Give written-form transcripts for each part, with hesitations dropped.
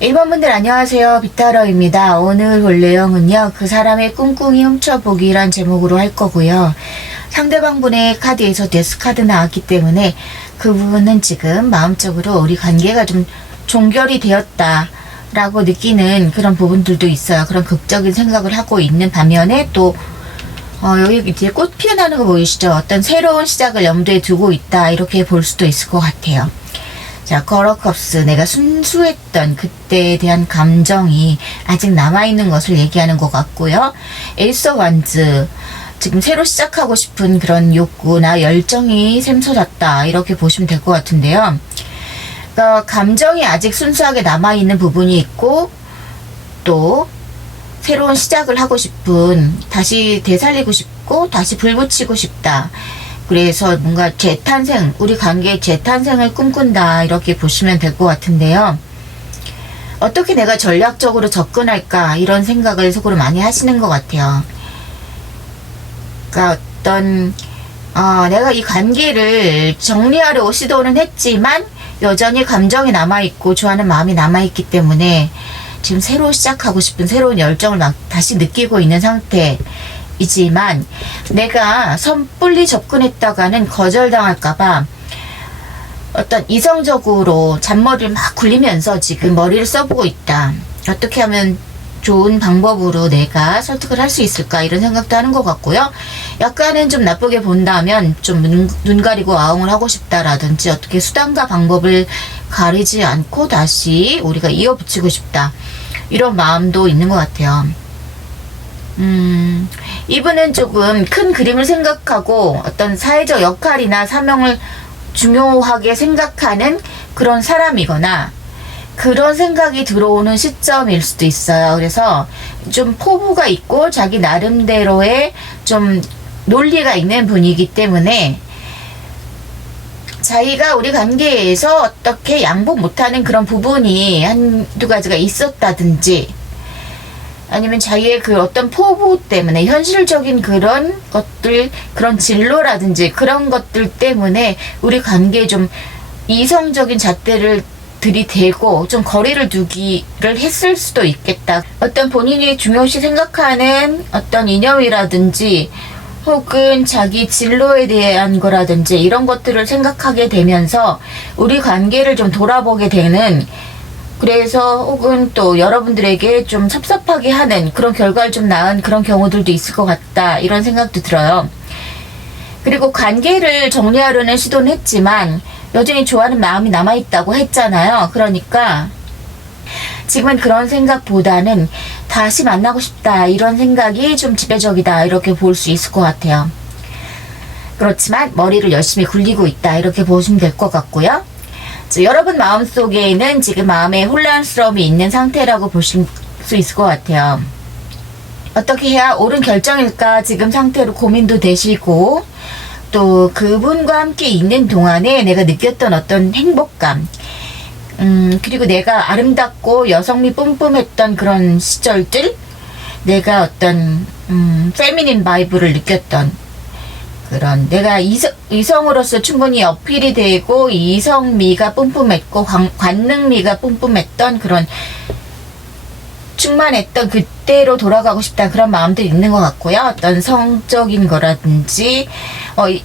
1번 분들 안녕하세요. 빅타로입니다. 오늘 볼 내용은요. 그 사람의 꿍꿍이 훔쳐보기란 제목으로 할 거고요. 상대방 분의 카드에서 데스 카드 나왔기 때문에 그 부분은 지금 마음적으로 우리 관계가 좀 종결이 되었다 라고 느끼는 그런 부분들도 있어요. 그런 극적인 생각을 하고 있는 반면에 또 여기 이제 꽃 피어나는 거 보이시죠? 어떤 새로운 시작을 염두에 두고 있다 이렇게 볼 수도 있을 것 같아요. 자, 거러컵스, 내가 순수했던 그때에 대한 감정이 아직 남아있는 것을 얘기하는 것 같고요. 에이스 오브 완즈, 지금 새로 시작하고 싶은 그런 욕구나 열정이 샘솟았다 이렇게 보시면 될 것 같은데요. 그러니까 감정이 아직 순수하게 남아있는 부분이 있고 또 새로운 시작을 하고 싶은, 다시 되살리고 싶고 다시 불붙이고 싶다. 그래서 뭔가 재탄생, 우리 관계의 재탄생을 꿈꾼다 이렇게 보시면 될 것 같은데요. 어떻게 내가 전략적으로 접근할까 이런 생각을 속으로 많이 하시는 것 같아요. 그러니까 어떤 내가 이 관계를 정리하려고 시도는 했지만 여전히 감정이 남아있고 좋아하는 마음이 남아있기 때문에 지금 새로 시작하고 싶은 새로운 열정을 막 다시 느끼고 있는 상태이지만 내가 섣불리 접근했다가는 거절당할까봐 어떤 이성적으로 잔머리를 막 굴리면서 지금 머리를 써보고 있다. 어떻게 하면 좋은 방법으로 내가 설득을 할 수 있을까 이런 생각도 하는 것 같고요. 약간은 좀 나쁘게 본다면 좀 눈 가리고 아웅을 하고 싶다라든지 어떻게 수단과 방법을 가리지 않고 다시 우리가 이어붙이고 싶다 이런 마음도 있는 것 같아요. 이분은 조금 큰 그림을 생각하고 어떤 사회적 역할이나 사명을 중요하게 생각하는 그런 사람이거나 그런 생각이 들어오는 시점일 수도 있어요. 그래서 좀 포부가 있고 자기 나름대로의 좀 논리가 있는 분이기 때문에 자기가 우리 관계에서 어떻게 양보 못하는 그런 부분이 한두 가지가 있었다든지 아니면 자기의 그 어떤 포부 때문에 현실적인 그런 것들, 그런 진로라든지 그런 것들 때문에 우리 관계에 좀 이성적인 잣대를 들이대고 좀 거리를 두기를 했을 수도 있겠다. 어떤 본인이 중요시 생각하는 어떤 이념이라든지 혹은 자기 진로에 대한 거라든지 이런 것들을 생각하게 되면서 우리 관계를 좀 돌아보게 되는, 그래서 혹은 또 여러분들에게 좀 섭섭하게 하는 그런 결과를 좀 낳은 그런 경우들도 있을 것 같다 이런 생각도 들어요. 그리고 관계를 정리하려는 시도는 했지만 여전히 좋아하는 마음이 남아있다고 했잖아요. 그러니까 지금은 그런 생각보다는 다시 만나고 싶다 이런 생각이 좀 지배적이다 이렇게 볼 수 있을 것 같아요. 그렇지만 머리를 열심히 굴리고 있다 이렇게 보시면 될 것 같고요. 여러분 마음속에는 지금 마음에 혼란스러움이 있는 상태라고 보실 수 있을 것 같아요. 어떻게 해야 옳은 결정일까 지금 상태로 고민도 되시고 또 그분과 함께 있는 동안에 내가 느꼈던 어떤 행복감, 그리고 내가 아름답고 여성미 뿜뿜했던 그런 시절들, 내가 어떤 페미닌 바이브를 느꼈던 그런, 내가 이성으로서 충분히 어필이 되고 이성미가 뿜뿜했고 관능미가 뿜뿜했던 그런 충만했던 그때로 돌아가고 싶다 그런 마음들이 있는 것 같고요. 어떤 성적인 거라든지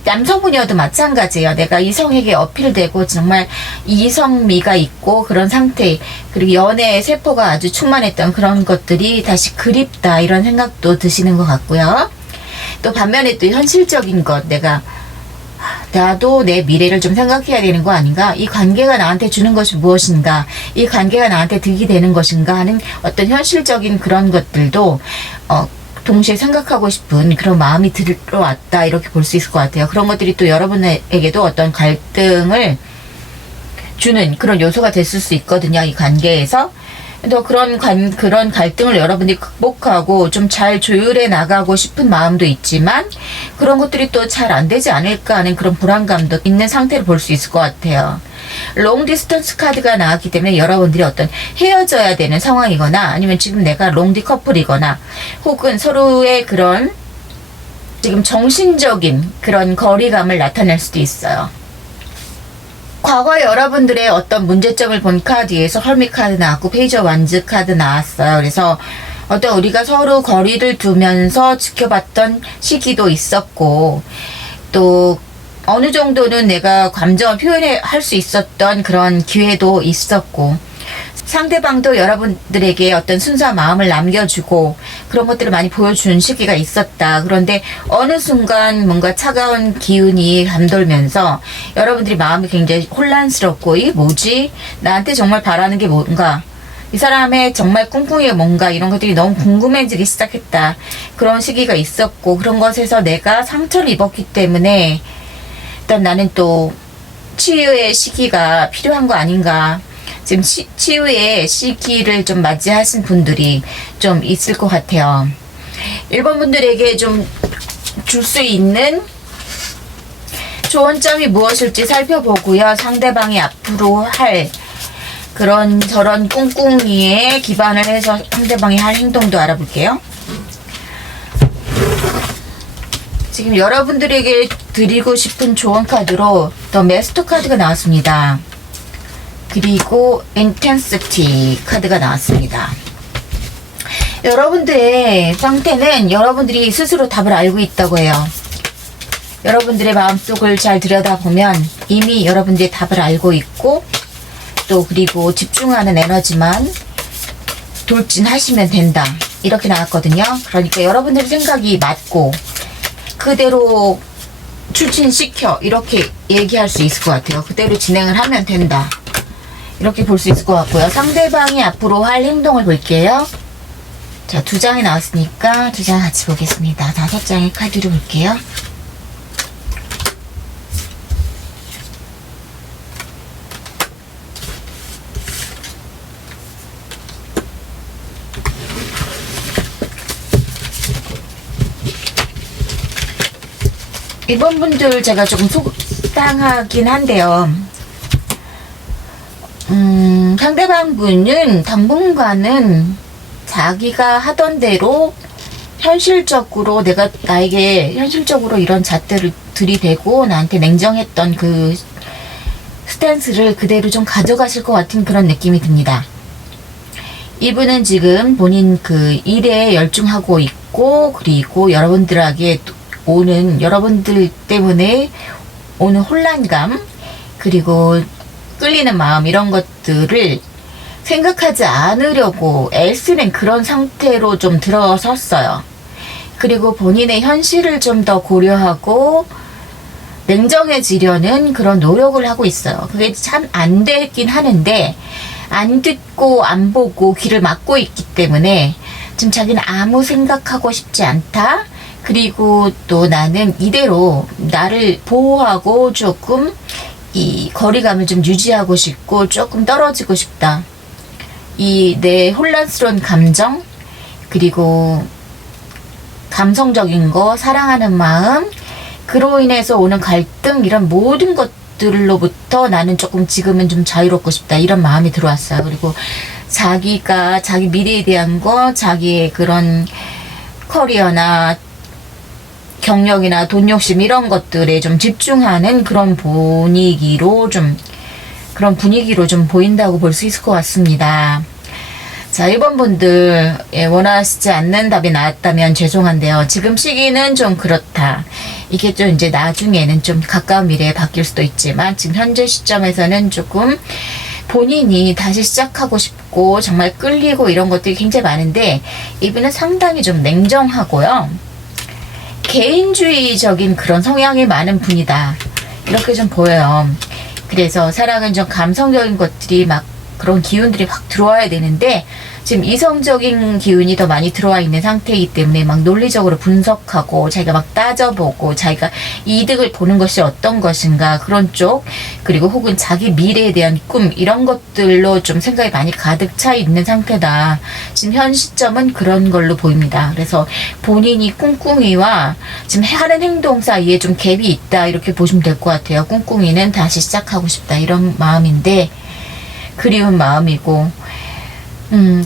남성분이어도 마찬가지예요. 내가 이성에게 어필되고 정말 이성미가 있고 그런 상태, 그리고 연애의 세포가 아주 충만했던 그런 것들이 다시 그립다 이런 생각도 드시는 것 같고요. 또 반면에 또 현실적인 것, 나도 내 미래를 좀 생각해야 되는 거 아닌가? 이 관계가 나한테 주는 것이 무엇인가? 이 관계가 나한테 득이 되는 것인가? 하는 어떤 현실적인 그런 것들도 동시에 생각하고 싶은 그런 마음이 들어왔다 이렇게 볼 수 있을 것 같아요. 그런 것들이 또 여러분에게도 어떤 갈등을 주는 그런 요소가 됐을 수 있거든요. 이 관계에서. 또 그런 갈등을 여러분이 극복하고 좀 잘 조율해 나가고 싶은 마음도 있지만 그런 것들이 또 잘 안 되지 않을까 하는 그런 불안감도 있는 상태로 볼 수 있을 것 같아요. 롱 디스턴스 카드가 나왔기 때문에 여러분들이 어떤 헤어져야 되는 상황이거나 아니면 지금 내가 롱디 커플이거나 혹은 서로의 그런 지금 정신적인 그런 거리감을 나타낼 수도 있어요. 과거에 여러분들의 어떤 문제점을 본 카드에서 헐미 카드 나왔고 페이지 오브 완즈 카드 나왔어요. 그래서 어떤 우리가 서로 거리를 두면서 지켜봤던 시기도 있었고, 또 어느 정도는 내가 감정을 표현할 수 있었던 그런 기회도 있었고, 상대방도 여러분들에게 어떤 순수한 마음을 남겨주고 그런 것들을 많이 보여준 시기가 있었다. 그런데 어느 순간 뭔가 차가운 기운이 감돌면서 여러분들이 마음이 굉장히 혼란스럽고, 이게 뭐지? 나한테 정말 바라는 게 뭔가, 이 사람의 정말 꿍꿍이가 뭔가, 이런 것들이 너무 궁금해지기 시작했다. 그런 시기가 있었고, 그런 것에서 내가 상처를 입었기 때문에 일단 나는 또 치유의 시기가 필요한 거 아닌가. 지금 치유의 시기를 좀 맞이하신 분들이 좀 있을 것 같아요. 1번 분들에게 좀 줄 수 있는 좋은 점이 무엇일지 살펴보고요. 상대방이 앞으로 할 그런 저런 꿍꿍이에 기반을 해서 상대방이 할 행동도 알아볼게요. 지금 여러분들에게 드리고 싶은 좋은 카드로 더 메스터 카드가 나왔습니다. 그리고 인텐시티 카드가 나왔습니다. 여러분들의 상태는 여러분들이 스스로 답을 알고 있다고 해요. 여러분들의 마음속을 잘 들여다보면 이미 여러분들의 답을 알고 있고, 또 그리고 집중하는 에너지만 돌진하시면 된다. 이렇게 나왔거든요. 그러니까 여러분들의 생각이 맞고 그대로 출진시켜, 이렇게 얘기할 수 있을 것 같아요. 그대로 진행을 하면 된다. 이렇게 볼 수 있을 것 같고요. 상대방이 앞으로 할 행동을 볼게요. 자, 2장이 나왔으니까 2장 같이 보겠습니다. 5장의 카드를 볼게요. 이번 분들 제가 조금 속상하긴 한데요. 상대방 분은 당분간은 자기가 하던 대로 현실적으로 나에게 현실적으로 이런 잣대를 들이대고 나한테 냉정했던 그 스탠스를 그대로 좀 가져가실 것 같은 그런 느낌이 듭니다. 이분은 지금 본인 그 일에 열중하고 있고, 그리고 여러분들 때문에 오는 혼란감, 그리고 끌리는 마음, 이런 것들을 생각하지 않으려고 애쓰는 그런 상태로 좀 들어섰어요. 그리고 본인의 현실을 좀 더 고려하고 냉정해지려는 그런 노력을 하고 있어요. 그게 참 안 되긴 하는데, 안 듣고 안 보고 귀를 막고 있기 때문에 지금 자기는 아무 생각하고 싶지 않다. 그리고 또 나는 이대로 나를 보호하고 조금 이 거리감을 좀 유지하고 싶고 조금 떨어지고 싶다. 이 내 혼란스러운 감정, 그리고 감성적인 거, 사랑하는 마음, 그로 인해서 오는 갈등, 이런 모든 것들로부터 나는 조금 지금은 좀 자유롭고 싶다. 이런 마음이 들어왔어요. 그리고 자기 미래에 대한 거, 자기의 그런 커리어나 경력이나 돈 욕심, 이런 것들에 좀 집중하는 그런 분위기로 좀 보인다고 볼 수 있을 것 같습니다. 자, 1번 분들, 원하시지 않는 답이 나왔다면 죄송한데요. 지금 시기는 좀 그렇다. 이게 좀 이제 나중에는 좀 가까운 미래에 바뀔 수도 있지만, 지금 현재 시점에서는 조금 본인이 다시 시작하고 싶고 정말 끌리고 이런 것들이 굉장히 많은데, 이분은 상당히 좀 냉정하고요. 개인주의적인 그런 성향이 많은 분이다. 이렇게 좀 보여요. 그래서 사랑은 좀 감성적인 것들이 막 그런 기운들이 확 들어와야 되는데, 지금 이성적인 기운이 더 많이 들어와 있는 상태이기 때문에 막 논리적으로 분석하고 자기가 막 따져보고 자기가 이득을 보는 것이 어떤 것인가, 그런 쪽, 그리고 혹은 자기 미래에 대한 꿈, 이런 것들로 좀 생각이 많이 가득 차 있는 상태다. 지금 현 시점은 그런 걸로 보입니다. 그래서 본인이 꿍꿍이와 지금 하는 행동 사이에 좀 갭이 있다, 이렇게 보시면 될 것 같아요. 꿍꿍이는 다시 시작하고 싶다, 이런 마음인데, 그리운 마음이고,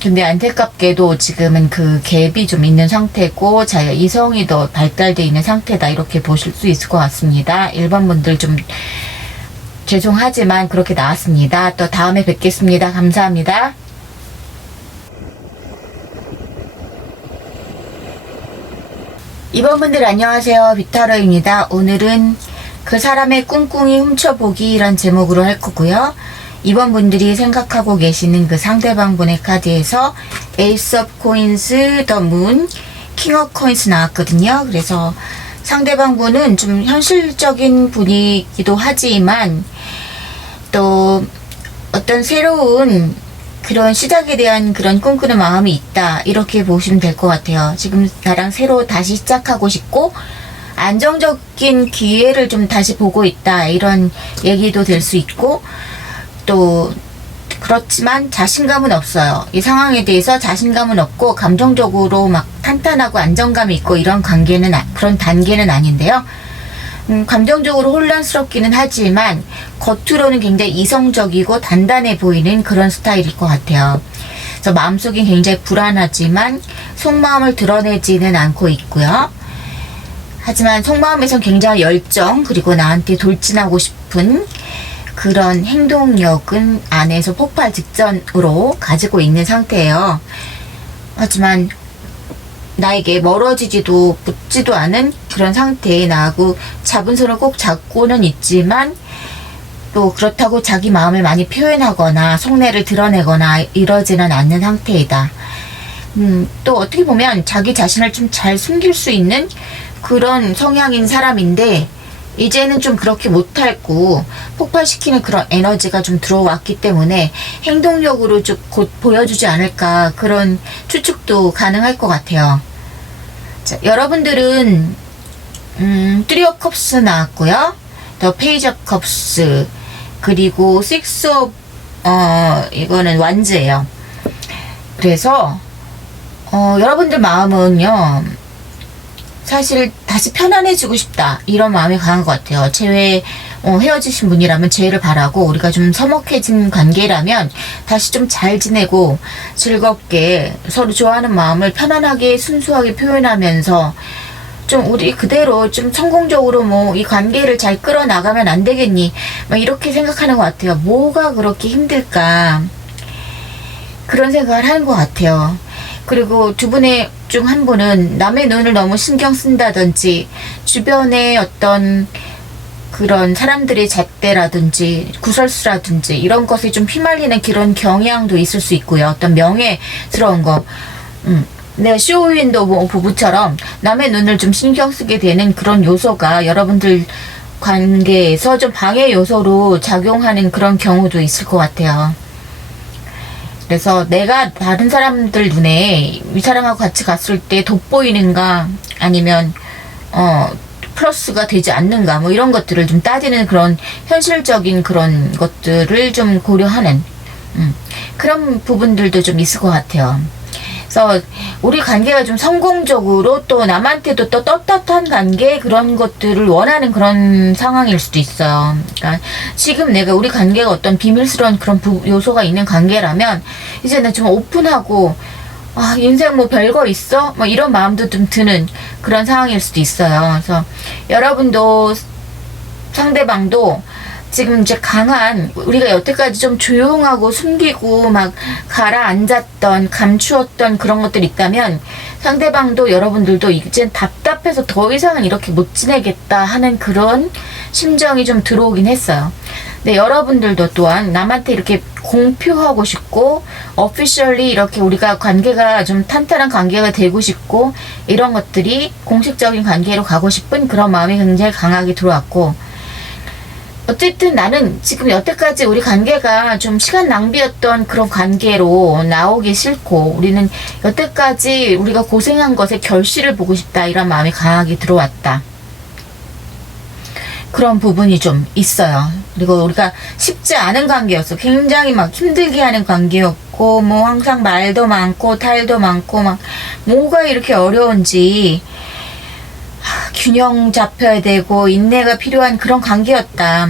근데 안타깝게도 지금은 그 갭이 좀 있는 상태고 자기가 이성이 더 발달되어 있는 상태다, 이렇게 보실 수 있을 것 같습니다. 1번 분들 좀 죄송하지만 그렇게 나왔습니다. 또 다음에 뵙겠습니다. 감사합니다. 이번분들 안녕하세요. 비타로입니다. 오늘은 그 사람의 꿍꿍이 훔쳐보기 이란 제목으로 할 거고요. 이번 분들이 생각하고 계시는 그 상대방 분의 카드에서 에이스 오브 코인스, 더 문, 킹 오브 코인스 나왔거든요. 그래서 상대방 분은 좀 현실적인 분이기도 하지만 또 어떤 새로운 그런 시작에 대한 그런 꿈꾸는 마음이 있다, 이렇게 보시면 될 것 같아요. 지금 나랑 새로 다시 시작하고 싶고 안정적인 기회를 좀 다시 보고 있다, 이런 얘기도 될 수 있고, 또 그렇지만 자신감은 없어요. 이 상황에 대해서 자신감은 없고 감정적으로 막 탄탄하고 안정감이 있고 이런 관계는 그런 단계는 아닌데요. 감정적으로 혼란스럽기는 하지만 겉으로는 굉장히 이성적이고 단단해 보이는 그런 스타일일 것 같아요. 그래서 마음속엔 굉장히 불안하지만 속마음을 드러내지는 않고 있고요. 하지만 속마음에선 굉장히 열정, 그리고 나한테 돌진하고 싶은 그런 행동력은 안에서 폭발 직전으로 가지고 있는 상태예요. 하지만 나에게 멀어지지도 붙지도 않은 그런 상태에 나하고 잡은 손을 꼭 잡고는 있지만 또 그렇다고 자기 마음을 많이 표현하거나 속내를 드러내거나 이러지는 않는 상태이다. 또 어떻게 보면 자기 자신을 좀 잘 숨길 수 있는 그런 성향인 사람인데 이제는 좀 그렇게 못하고 폭발시키는 그런 에너지가 좀 들어왔기 때문에 행동력으로 좀 곧 보여주지 않을까, 그런 추측도 가능할 것 같아요. 자, 여러분들은 Three of Cups 나왔고요. The Page of Cups, 그리고 Six of 이거는 완즈예요. 그래서 여러분들 마음은요, 사실 다시 편안해지고 싶다, 이런 마음이 강한 것 같아요. 헤어지신 분이라면 재회를 바라고, 우리가 좀 서먹해진 관계라면 다시 좀 잘 지내고 즐겁게 서로 좋아하는 마음을 편안하게 순수하게 표현하면서 좀 우리 그대로 좀 성공적으로 뭐 이 관계를 잘 끌어나가면 안 되겠니, 막 이렇게 생각하는 것 같아요. 뭐가 그렇게 힘들까, 그런 생각을 하는 것 같아요. 그리고 두 분의 중 한 분은 남의 눈을 너무 신경 쓴다든지, 주변에 어떤 그런 사람들의 잣대라든지 구설수라든지 이런 것에 좀 휘말리는 그런 경향도 있을 수 있고요. 어떤 명예스러운 거, 내가 쇼윈도 뭐 부부처럼 남의 눈을 좀 신경 쓰게 되는 그런 요소가 여러분들 관계에서 좀 방해 요소로 작용하는 그런 경우도 있을 것 같아요. 그래서 내가 다른 사람들 눈에 이 사람하고 같이 갔을 때 돋보이는가, 아니면 플러스가 되지 않는가, 뭐 이런 것들을 좀 따지는 그런 현실적인 그런 것들을 좀 고려하는 그런 부분들도 좀 있을 것 같아요. 그래서 우리 관계가 좀 성공적으로 또 남한테도 또 떳떳한 관계, 그런 것들을 원하는 그런 상황일 수도 있어요. 그러니까 지금 내가 우리 관계가 어떤 비밀스러운 그런 요소가 있는 관계라면 이제는 좀 오픈하고, 인생 뭐 별거 있어? 뭐 이런 마음도 좀 드는 그런 상황일 수도 있어요. 그래서 여러분도 상대방도 지금 이제 강한, 우리가 여태까지 좀 조용하고 숨기고 막 가라앉았던, 감추었던 그런 것들이 있다면 상대방도 여러분들도 이젠 답답해서 더 이상은 이렇게 못 지내겠다 하는 그런 심정이 좀 들어오긴 했어요. 근데 여러분들도 또한 남한테 이렇게 공표하고 싶고 오피셜리 이렇게 우리가 관계가 좀 탄탄한 관계가 되고 싶고 이런 것들이 공식적인 관계로 가고 싶은 그런 마음이 굉장히 강하게 들어왔고, 어쨌든 나는 지금 여태까지 우리 관계가 좀 시간 낭비였던 그런 관계로 나오기 싫고, 우리는 여태까지 우리가 고생한 것에 결실을 보고 싶다, 이런 마음이 강하게 들어왔다. 그런 부분이 좀 있어요. 그리고 우리가 쉽지 않은 관계였어. 굉장히 막 힘들게 하는 관계였고, 뭐 항상 말도 많고 탈도 많고, 막 뭐가 이렇게 어려운지 균형 잡혀야 되고 인내가 필요한 그런 관계였다.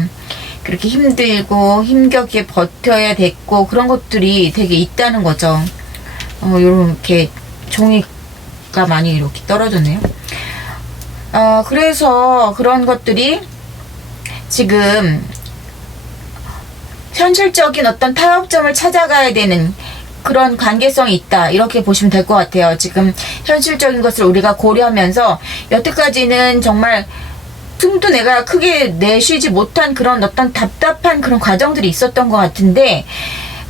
그렇게 힘들고 힘겹게 버텨야 됐고 그런 것들이 되게 있다는 거죠. 이렇게 종이가 많이 이렇게 떨어졌네요. 그래서 그런 것들이 지금 현실적인 어떤 타협점을 찾아가야 되는 그런 관계성이 있다, 이렇게 보시면 될 것 같아요. 지금 현실적인 것을 우리가 고려하면서 여태까지는 정말 틈도 내가 크게 내쉬지 못한 그런 어떤 답답한 그런 과정들이 있었던 것 같은데,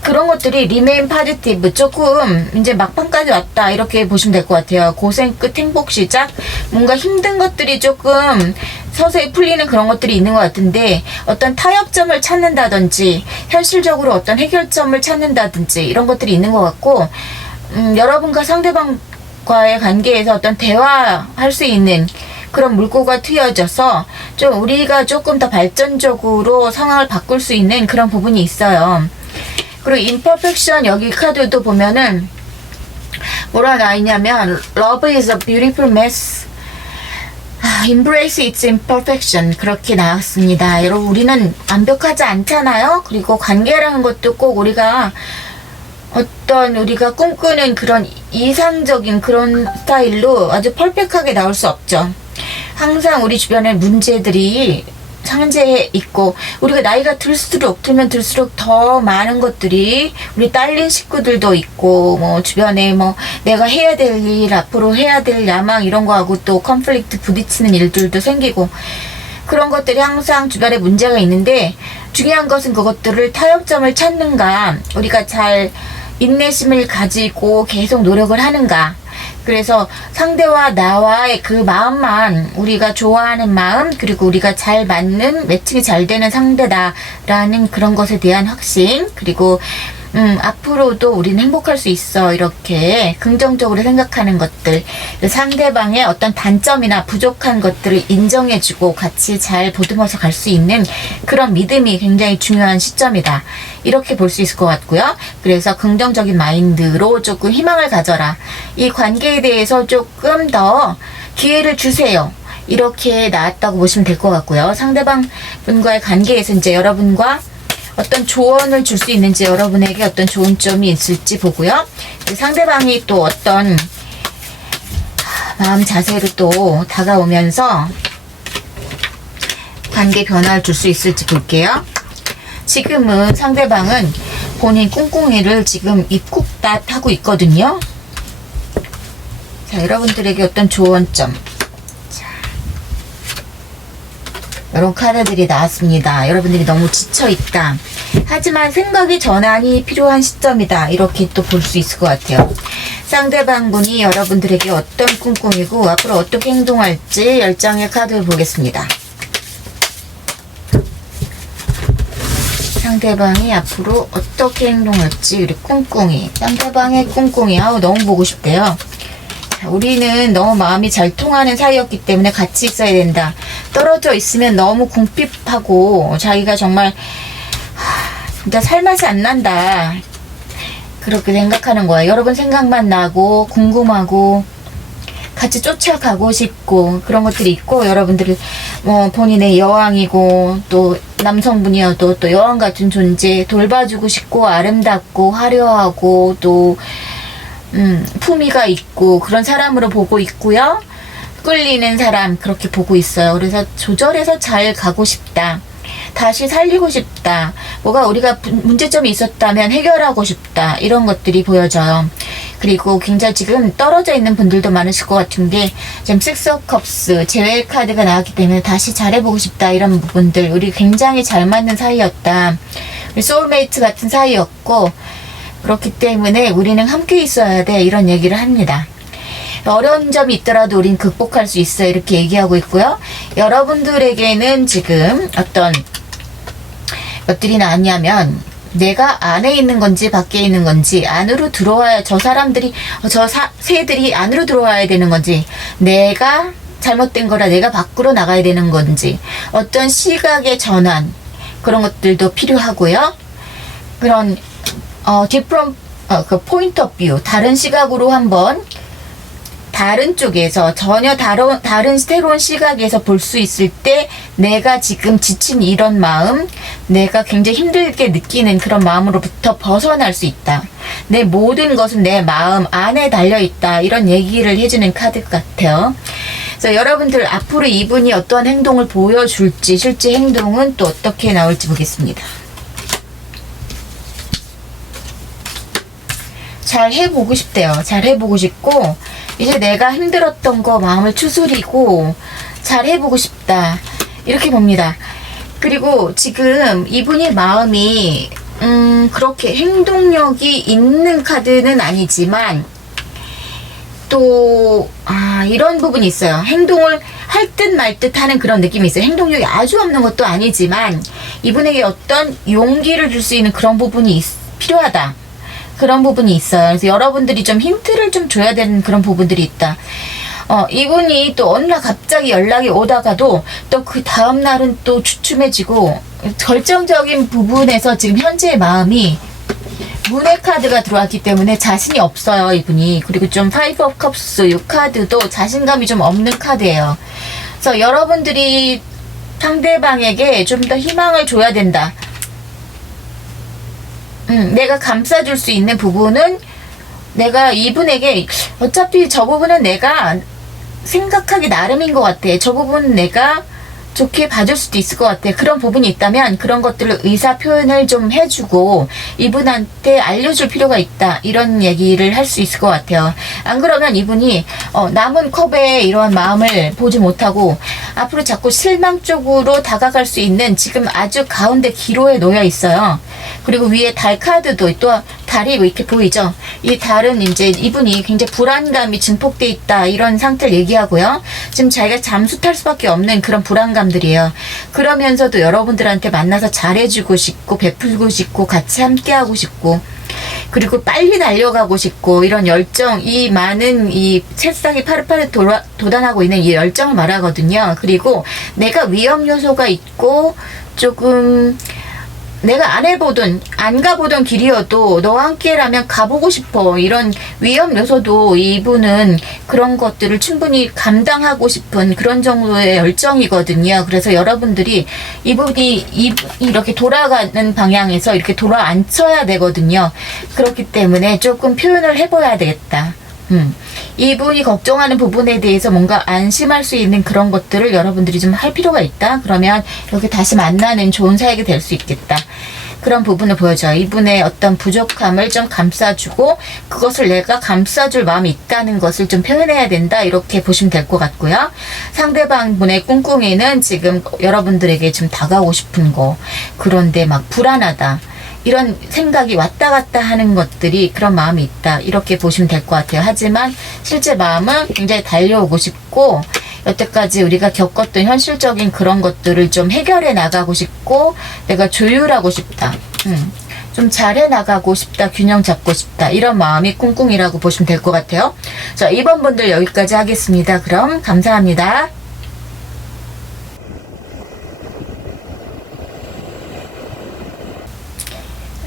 그런 것들이 remain positive, 조금 이제 막판까지 왔다, 이렇게 보시면 될 것 같아요. 고생 끝 행복 시작, 뭔가 힘든 것들이 조금 서서히 풀리는 그런 것들이 있는 것 같은데, 어떤 타협점을 찾는다든지 현실적으로 어떤 해결점을 찾는다든지 이런 것들이 있는 것 같고, 여러분과 상대방과의 관계에서 어떤 대화할 수 있는 그런 물꼬가 트여져서 좀 우리가 조금 더 발전적으로 상황을 바꿀 수 있는 그런 부분이 있어요. 그리고 imperfection, 여기 카드도 보면은 뭐라 나있냐면 love is a beautiful mess, embrace its imperfection, 그렇게 나왔습니다. 여러분, 우리는 완벽하지 않잖아요. 그리고 관계라는 것도 꼭 우리가 어떤 우리가 꿈꾸는 그런 이상적인 그런 스타일로 아주 퍼펙트하게 나올 수 없죠. 항상 우리 주변에 문제들이 상재해 있고, 우리가 나이가 들수록 더 많은 것들이, 우리 딸린 식구들도 있고, 뭐 주변에 뭐 내가 해야 될 일, 앞으로 해야 될 야망, 이런 거하고 또 컨플릭트 부딪히는 일들도 생기고, 그런 것들이 항상 주변에 문제가 있는데, 중요한 것은 그것들을 타협점을 찾는가, 우리가 잘 인내심을 가지고 계속 노력을 하는가. 그래서 상대와 나와의 그 마음만, 우리가 좋아하는 마음, 그리고 우리가 잘 맞는, 매칭이 잘 되는 상대다라는 그런 것에 대한 확신, 그리고 앞으로도 우리는 행복할 수 있어, 이렇게 긍정적으로 생각하는 것들, 상대방의 어떤 단점이나 부족한 것들을 인정해주고 같이 잘 보듬어서 갈 수 있는 그런 믿음이 굉장히 중요한 시점이다, 이렇게 볼 수 있을 것 같고요. 그래서 긍정적인 마인드로 조금 희망을 가져라, 이 관계에 대해서 조금 더 기회를 주세요, 이렇게 나왔다고 보시면 될 것 같고요. 상대방 분과의 관계에서 이제 여러분과 어떤 조언을 줄 수 있는지, 여러분에게 어떤 좋은 점이 있을지 보고요. 상대방이 또 어떤 마음 자세로 또 다가오면서 관계 변화를 줄 수 있을지 볼게요. 지금은 상대방은 본인 꿍꿍이를 지금 입국닷 하고 있거든요. 자, 여러분들에게 어떤 조언점, 이런 카드들이 나왔습니다. 여러분들이 너무 지쳐있다, 하지만 생각의 전환이 필요한 시점이다, 이렇게 또 볼 수 있을 것 같아요. 상대방분이 여러분들에게 어떤 꿍꿍이고 앞으로 어떻게 행동할지 10장의 카드를 보겠습니다. 상대방이 앞으로 어떻게 행동할지, 우리 꿍꿍이, 상대방의 꿍꿍이, 아우 너무 보고 싶대요. 우리는 너무 마음이 잘 통하는 사이였기 때문에 같이 있어야 된다. 떨어져 있으면 너무 궁핍하고 자기가 정말 진짜 살맛이 안 난다, 그렇게 생각하는 거예요. 여러분 생각만 나고 궁금하고 같이 쫓아가고 싶고 그런 것들이 있고, 여러분들이 뭐 본인의 여왕이고 또 남성분이어도 또 여왕 같은 존재, 돌봐주고 싶고 아름답고 화려하고 또 품위가 있고 그런 사람으로 보고 있고요. 끌리는 사람, 그렇게 보고 있어요. 그래서 조절해서 잘 가고 싶다, 다시 살리고 싶다, 뭐가 우리가 문제점이 있었다면 해결하고 싶다, 이런 것들이 보여져요. 그리고 굉장히 지금 떨어져 있는 분들도 많으실 것 같은데, 지금 식스 오브 컵스 제외 카드가 나왔기 때문에 다시 잘해보고 싶다, 이런 부분들, 우리 굉장히 잘 맞는 사이였다, 우리 소울메이트 같은 사이였고, 그렇기 때문에 우리는 함께 있어야 돼, 이런 얘기를 합니다. 어려운 점이 있더라도 우린 극복할 수 있어, 이렇게 얘기하고 있고요. 여러분들에게는 지금 어떤 것들이 나왔냐면, 내가 안에 있는 건지 밖에 있는 건지, 안으로 들어와야, 저 사람들이, 새들이 안으로 들어와야 되는 건지, 내가 잘못된 거라 내가 밖으로 나가야 되는 건지, 어떤 시각의 전환, 그런 것들도 필요하고요. 그런 different 그 point of view, 다른 시각으로 한번, 다른 쪽에서 전혀 다른 새로운 시각에서 볼 수 있을 때, 내가 지금 지친 이런 마음, 내가 굉장히 힘들게 느끼는 그런 마음으로부터 벗어날 수 있다, 내 모든 것은 내 마음 안에 달려있다, 이런 얘기를 해주는 카드 같아요. 그래서 여러분들 앞으로 이분이 어떤 행동을 보여줄지, 실제 행동은 또 어떻게 나올지 보겠습니다. 잘 해보고 싶대요. 잘 해보고 싶고 이제 내가 힘들었던 거 마음을 추스리고 잘 해보고 싶다. 이렇게 봅니다. 그리고 지금 이분이 마음이 그렇게 행동력이 있는 카드는 아니지만 또 이런 부분이 있어요. 행동을 할 듯 말 듯 하는 그런 느낌이 있어요. 행동력이 아주 없는 것도 아니지만 이분에게 어떤 용기를 줄 수 있는 그런 부분이 필요하다. 그런 부분이 있어요. 그래서 여러분들이 좀 힌트를 좀 줘야 되는 그런 부분들이 있다. 이분이 또 어느 날 갑자기 연락이 오다가도 또 그 다음날은 또 주춤해지고 결정적인 부분에서 지금 현재의 마음이 문의 카드가 들어왔기 때문에 자신이 없어요, 이분이. 그리고 좀 파이브 오브 컵스 이 카드도 자신감이 좀 없는 카드예요. 그래서 여러분들이 상대방에게 좀 더 희망을 줘야 된다. 내가 감싸줄 수 있는 부분은 내가 이분에게 어차피 저 부분은 내가 생각하기 나름인 것 같아. 저 부분은 내가 좋게 봐줄 수도 있을 것 같아. 그런 부분이 있다면 그런 것들을 의사 표현을 좀 해주고 이분한테 알려줄 필요가 있다. 이런 얘기를 할 수 있을 것 같아요. 안 그러면 이분이 남은 컵에 이러한 마음을 보지 못하고 앞으로 자꾸 실망 쪽으로 다가갈 수 있는 지금 아주 가운데 기로에 놓여 있어요. 그리고 위에 달 카드도 또 달이 이렇게 보이죠. 이 달은 이제 이분이 굉장히 불안감이 증폭돼 있다. 이런 상태를 얘기하고요. 지금 자기가 잠수 탈 수밖에 없는 그런 불안감들이에요. 그러면서도 여러분들한테 만나서 잘해주고 싶고 베풀고 싶고 같이 함께하고 싶고 그리고 빨리 달려가고 싶고 이런 열정, 이 많은 이 새싹이 파릇파릇 돋아나고 있는 이 열정을 말하거든요. 그리고 내가 위험 요소가 있고 조금 내가 안 해보던 안 가보던 길이어도 너와 함께라면 가보고 싶어. 이런 위험 요소도 이분은 그런 것들을 충분히 감당하고 싶은 그런 정도의 열정이거든요. 그래서 여러분들이 이분이 이렇게 돌아가는 방향에서 이렇게 돌아앉혀야 되거든요. 그렇기 때문에 조금 표현을 해봐야 되겠다. 이분이 걱정하는 부분에 대해서 뭔가 안심할 수 있는 그런 것들을 여러분들이 좀 할 필요가 있다. 그러면 이렇게 다시 만나는 좋은 사이가 될 수 있겠다. 그런 부분을 보여줘요. 이분의 어떤 부족함을 좀 감싸주고 그것을 내가 감싸줄 마음이 있다는 것을 좀 표현해야 된다. 이렇게 보시면 될 것 같고요. 상대방 분의 꿍꿍이는 지금 여러분들에게 좀 다가오고 싶은 거, 그런데 막 불안하다. 이런 생각이 왔다 갔다 하는 것들이 그런 마음이 있다. 이렇게 보시면 될 것 같아요. 하지만 실제 마음은 굉장히 달려오고 싶고 여태까지 우리가 겪었던 현실적인 그런 것들을 좀 해결해 나가고 싶고 내가 조율하고 싶다. 좀 잘해 나가고 싶다. 균형 잡고 싶다. 이런 마음이 꿍꿍이라고 보시면 될 것 같아요. 자, 2번 분들 여기까지 하겠습니다. 그럼 감사합니다.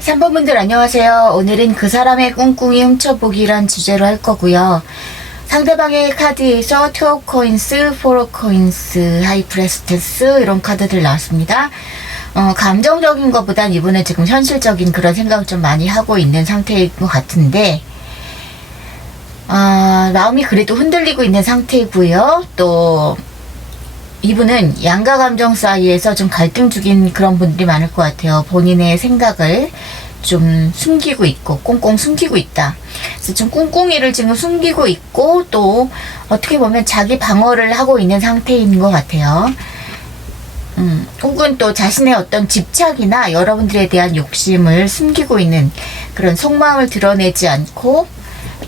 3번 분들 안녕하세요. 오늘은 그 사람의 꿍꿍이 훔쳐보기란 주제로 할 거고요. 상대방의 카드에서 12 코인스, 4 코인스, 하이 프레스테스 이런 카드들 나왔습니다. 감정적인 것보단 이분은 지금 현실적인 그런 생각을 좀 많이 하고 있는 상태인 것 같은데 마음이 그래도 흔들리고 있는 상태이고요. 또 이분은 양가 감정 사이에서 좀 갈등 중인 그런 분들이 많을 것 같아요. 본인의 생각을 좀 숨기고 있고 꽁꽁 숨기고 있다. 그래서 좀 꿍꿍이를 지금 숨기고 있고 또 어떻게 보면 자기 방어를 하고 있는 상태인 것 같아요. 혹은 또 자신의 어떤 집착이나 여러분들에 대한 욕심을 숨기고 있는 그런 속마음을 드러내지 않고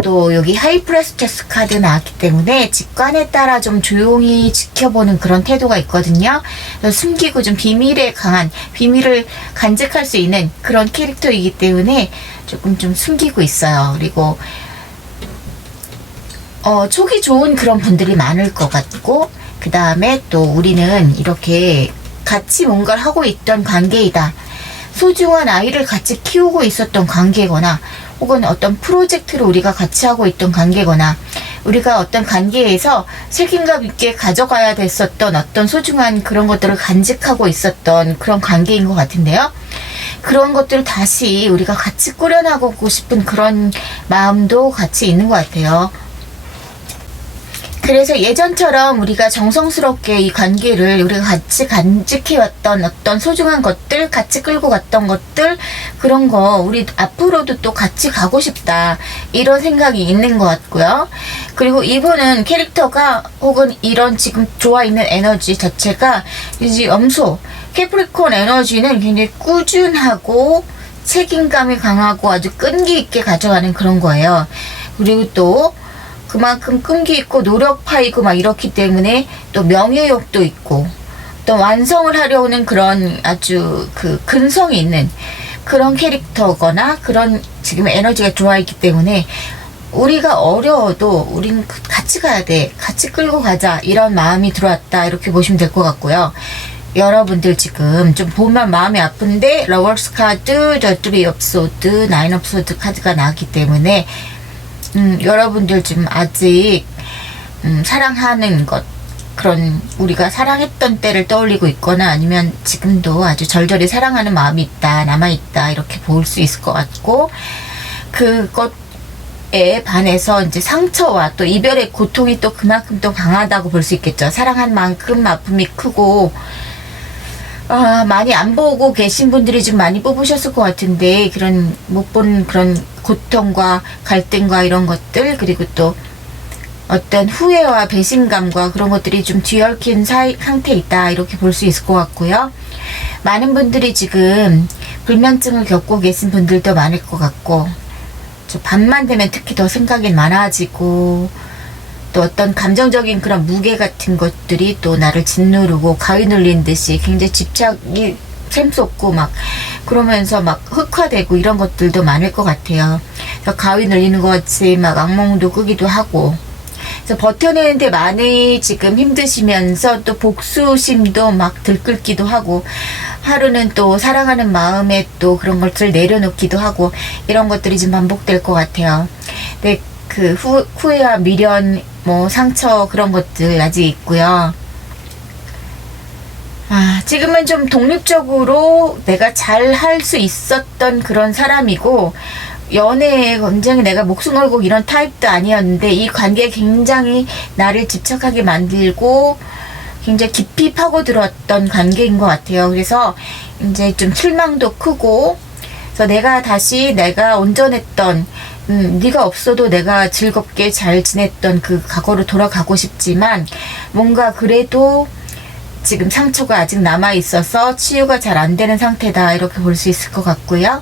또 여기 하이프레스테스 카드 나왔기 때문에 직관에 따라 좀 조용히 지켜보는 그런 태도가 있거든요. 숨기고 좀 비밀에 강한, 비밀을 간직할 수 있는 그런 캐릭터이기 때문에 조금 좀 숨기고 있어요. 그리고 촉이 좋은 그런 분들이 많을 것 같고 그 다음에 또 우리는 이렇게 같이 뭔가를 하고 있던 관계이다. 소중한 아이를 같이 키우고 있었던 관계거나 혹은 어떤 프로젝트를 우리가 같이 하고 있던 관계거나 우리가 어떤 관계에서 책임감 있게 가져가야 됐었던 어떤 소중한 그런 것들을 간직하고 있었던 그런 관계인 것 같은데요. 그런 것들을 다시 우리가 같이 꾸려나가고 싶은 그런 마음도 같이 있는 것 같아요. 그래서 예전처럼 우리가 정성스럽게 이 관계를 우리가 같이 간직해왔던 어떤 소중한 것들, 같이 끌고 갔던 것들, 그런 거 우리 앞으로도 또 같이 가고 싶다, 이런 생각이 있는 것 같고요. 그리고 이분은 캐릭터가 혹은 이런 지금 좋아 있는 에너지 자체가 이제 염소 캐프리콘 에너지는 굉장히 꾸준하고 책임감이 강하고 아주 끈기 있게 가져가는 그런 거예요. 그리고 또 그만큼 끈기 있고 노력파이고 막 이렇기 때문에 또 명예욕도 있고 또 완성을 하려는 그런 아주 그 근성이 있는 그런 캐릭터거나 그런 지금 에너지가 좋아 있기 때문에 우리가 어려워도 우린 같이 가야 돼, 같이 끌고 가자, 이런 마음이 들어왔다, 이렇게 보시면 될 것 같고요. 여러분들 지금 좀 보면 마음이 아픈데 러버스 카드, 더 3 오브 소드, 9 오브 소드 카드가 나왔기 때문에 여러분들 지금 아직 사랑하는 것, 그런 우리가 사랑했던 때를 떠올리고 있거나 아니면 지금도 아주 절절히 사랑하는 마음이 있다, 남아있다, 이렇게 볼 수 있을 것 같고, 그것에 반해서 이제 상처와 또 이별의 고통이 또 그만큼 또 강하다고 볼 수 있겠죠. 사랑한 만큼 아픔이 크고, 많이 안 보고 계신 분들이 좀 많이 뽑으셨을 것 같은데, 그런 못 본 그런 고통과 갈등과 이런 것들, 그리고 또 어떤 후회와 배신감과 그런 것들이 좀 뒤얽힌 상태에 있다, 이렇게 볼 수 있을 것 같고요. 많은 분들이 지금 불면증을 겪고 계신 분들도 많을 것 같고, 저 밤만 되면 특히 더 생각이 많아지고, 또 어떤 감정적인 그런 무게 같은 것들이 또 나를 짓누르고 가위 눌린 듯이 굉장히 집착이 샘솟고 막 그러면서 막 흑화되고 이런 것들도 많을 것 같아요. 그래서 가위 눌리는 것 같이 막 악몽도 꾸기도 하고, 그래서 버텨내는데 많이 지금 힘드시면서 또 복수심도 막 들끓기도 하고, 하루는 또 사랑하는 마음에 또 그런 것을 내려놓기도 하고, 이런 것들이 좀 반복될 것 같아요. 근데 그 후회와 미련, 뭐 상처, 그런 것들 아직 있고요. 지금은 좀 독립적으로 내가 잘 할 수 있었던 그런 사람이고, 연애에 굉장히 내가 목숨 걸고 이런 타입도 아니었는데 이 관계에 굉장히 나를 집착하게 만들고 굉장히 깊이 파고들었던 관계인 것 같아요. 그래서 이제 좀 실망도 크고, 그래서 내가 온전했던, 네가 없어도 내가 즐겁게 잘 지냈던 그 과거로 돌아가고 싶지만, 뭔가 그래도 지금 상처가 아직 남아있어서 치유가 잘 안 되는 상태다, 이렇게 볼 수 있을 것 같고요.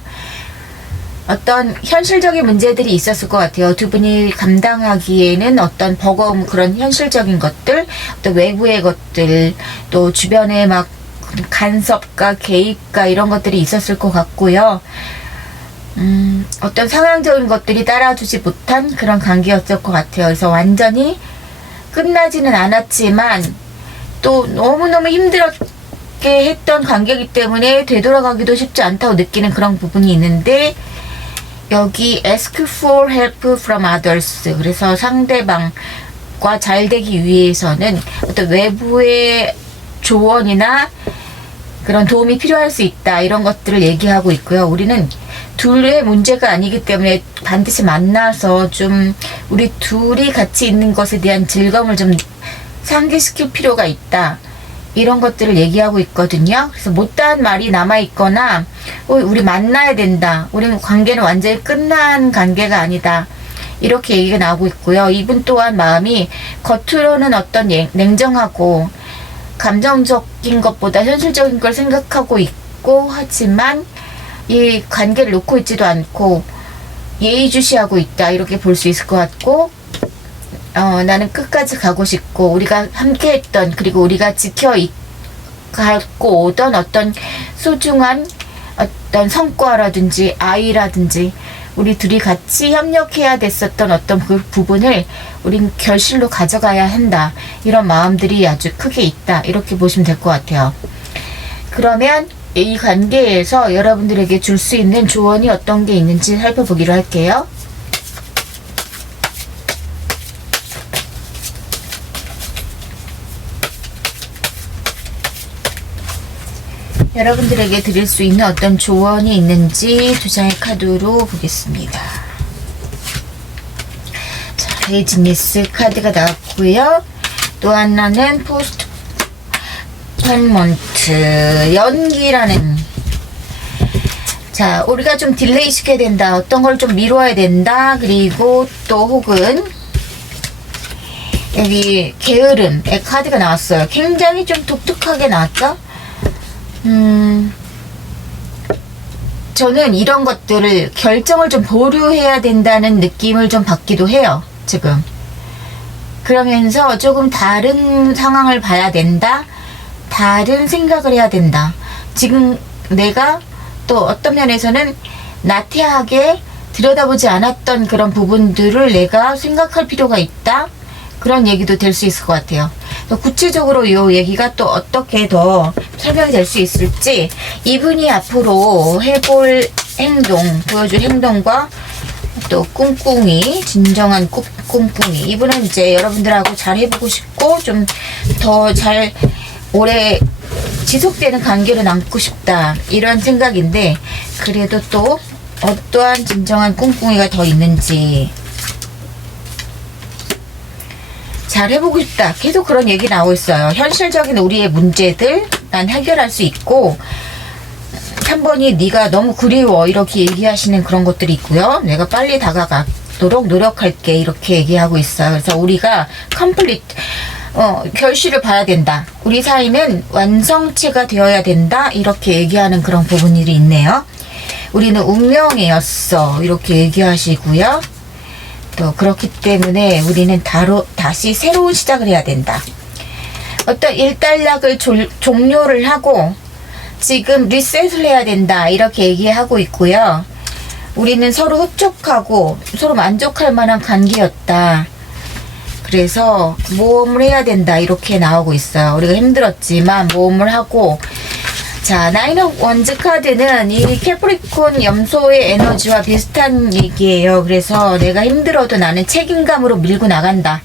어떤 현실적인 문제들이 있었을 것 같아요. 두 분이 감당하기에는 어떤 버거움, 그런 현실적인 것들, 또 외부의 것들, 또 주변에 막 간섭과 개입과 이런 것들이 있었을 것 같고요. 어떤 상황적인 것들이 따라주지 못한 그런 관계였을 것 같아요. 그래서 완전히 끝나지는 않았지만 또 너무너무 힘들었게 했던 관계이기 때문에 되돌아가기도 쉽지 않다고 느끼는 그런 부분이 있는데, 여기 ask for help from others, 그래서 상대방과 잘 되기 위해서는 어떤 외부의 조언이나 그런 도움이 필요할 수 있다, 이런 것들을 얘기하고 있고요. 우리는 둘의 문제가 아니기 때문에 반드시 만나서 좀 우리 둘이 같이 있는 것에 대한 즐거움을 좀 상기시킬 필요가 있다, 이런 것들을 얘기하고 있거든요. 그래서 못다한 말이 남아있거나 우리 만나야 된다, 우리 관계는 완전히 끝난 관계가 아니다, 이렇게 얘기가 나오고 있고요. 이분 또한 마음이 겉으로는 어떤 냉정하고 감정적인 것보다 현실적인 걸 생각하고 있고 하지만 이 관계를 놓고 있지도 않고 예의주시하고 있다, 이렇게 볼 수 있을 것 같고, 나는 끝까지 가고 싶고, 우리가 함께 했던, 그리고 우리가 지켜가고 오던 어떤 소중한 어떤 성과라든지 아이라든지 우리 둘이 같이 협력해야 됐었던 어떤 그 부분을 우린 결실로 가져가야 한다, 이런 마음들이 아주 크게 있다, 이렇게 보시면 될 것 같아요. 그러면 이 관계에서 여러분들에게 줄 수 있는 조언이 어떤 게 있는지 살펴보기로 할게요. 여러분들에게 드릴 수 있는 어떤 조언이 있는지 두 장의 카드로 보겠습니다. 자, 비즈니스 카드가 나왔고요. 또 하나는 포스트 펜먼트 연기라는, 자, 우리가 좀 딜레이 시켜야 된다, 어떤 걸 좀 미뤄야 된다, 그리고 또 혹은 여기 게으름의 카드가 나왔어요. 굉장히 좀 독특하게 나왔죠. 저는 이런 것들을 결정을 좀 보류해야 된다는 느낌을 좀 받기도 해요, 지금. 그러면서 조금 다른 상황을 봐야 된다, 다른 생각을 해야 된다. 지금 내가 또 어떤 면에서는 나태하게 들여다보지 않았던 그런 부분들을 내가 생각할 필요가 있다, 그런 얘기도 될 수 있을 것 같아요. 구체적으로 이 얘기가 또 어떻게 더 설명이 될 수 있을지, 이분이 앞으로 해볼 행동, 보여줄 행동과 또 꿍꿍이, 진정한 꿍꿍이, 이분은 이제 여러분들하고 잘 해보고 싶고 좀 더 잘 오래 지속되는 관계로 남고 싶다, 이런 생각인데, 그래도 또 어떠한 진정한 꿍꿍이가 더 있는지 잘 해보고 싶다, 계속 그런 얘기 나오고 있어요. 현실적인 우리의 문제들 난 해결할 수 있고, 3번이 네가 너무 그리워, 이렇게 얘기하시는 그런 것들이 있고요. 내가 빨리 다가가도록 노력할게, 이렇게 얘기하고 있어요. 그래서 우리가 컴플리트, 결실을 봐야 된다, 우리 사이는 완성체가 되어야 된다, 이렇게 얘기하는 그런 부분들이 있네요. 우리는 운명이었어, 이렇게 얘기하시고요. 또 그렇기 때문에 우리는 다시 새로운 시작을 해야 된다. 어떤 일단락을 종료를 하고 지금 리셋을 해야 된다, 이렇게 얘기하고 있고요. 우리는 서로 흡족하고 서로 만족할 만한 관계였다, 그래서 모험을 해야 된다, 이렇게 나오고 있어요. 우리가 힘들었지만 모험을 하고, 자, 나인 오브 원즈 카드는 이 캐프리콘 염소의 에너지와 비슷한 얘기예요. 그래서 내가 힘들어도 나는 책임감으로 밀고 나간다.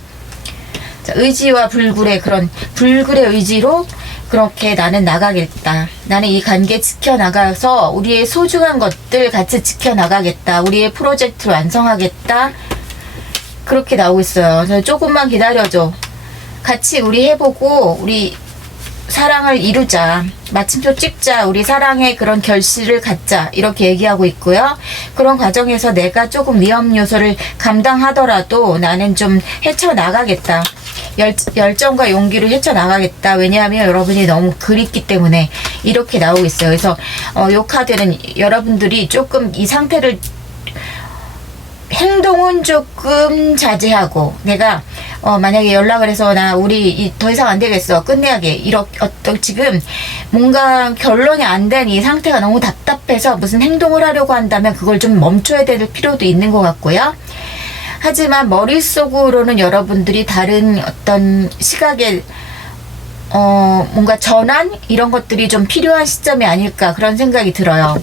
자, 의지와 불굴의 그런 불굴의 의지로 그렇게 나는 나가겠다. 나는 이 관계 지켜나가서 우리의 소중한 것들 같이 지켜나가겠다. 우리의 프로젝트를 완성하겠다. 그렇게 나오고 있어요. 그래서 조금만 기다려줘. 같이 우리 해보고 우리 사랑을 이루자, 마침표 찍자, 우리 사랑의 그런 결실을 갖자, 이렇게 얘기하고 있고요. 그런 과정에서 내가 조금 위험 요소를 감당하더라도 나는 좀 헤쳐나가겠다. 열정과 용기를 헤쳐나가겠다. 왜냐하면 여러분이 너무 그립기 때문에, 이렇게 나오고 있어요. 그래서 요 카드는 여러분들이 조금 이 상태를, 행동은 조금 자제하고, 내가 만약에 연락을 해서 우리 더 이상 안 되겠어, 끝내야게, 이렇게 지금 뭔가 결론이 안 된 이 상태가 너무 답답해서 무슨 행동을 하려고 한다면 그걸 좀 멈춰야 될 필요도 있는 것 같고요. 하지만 머릿속으로는 여러분들이 다른 어떤 시각에 뭔가 전환, 이런 것들이 좀 필요한 시점이 아닐까, 그런 생각이 들어요.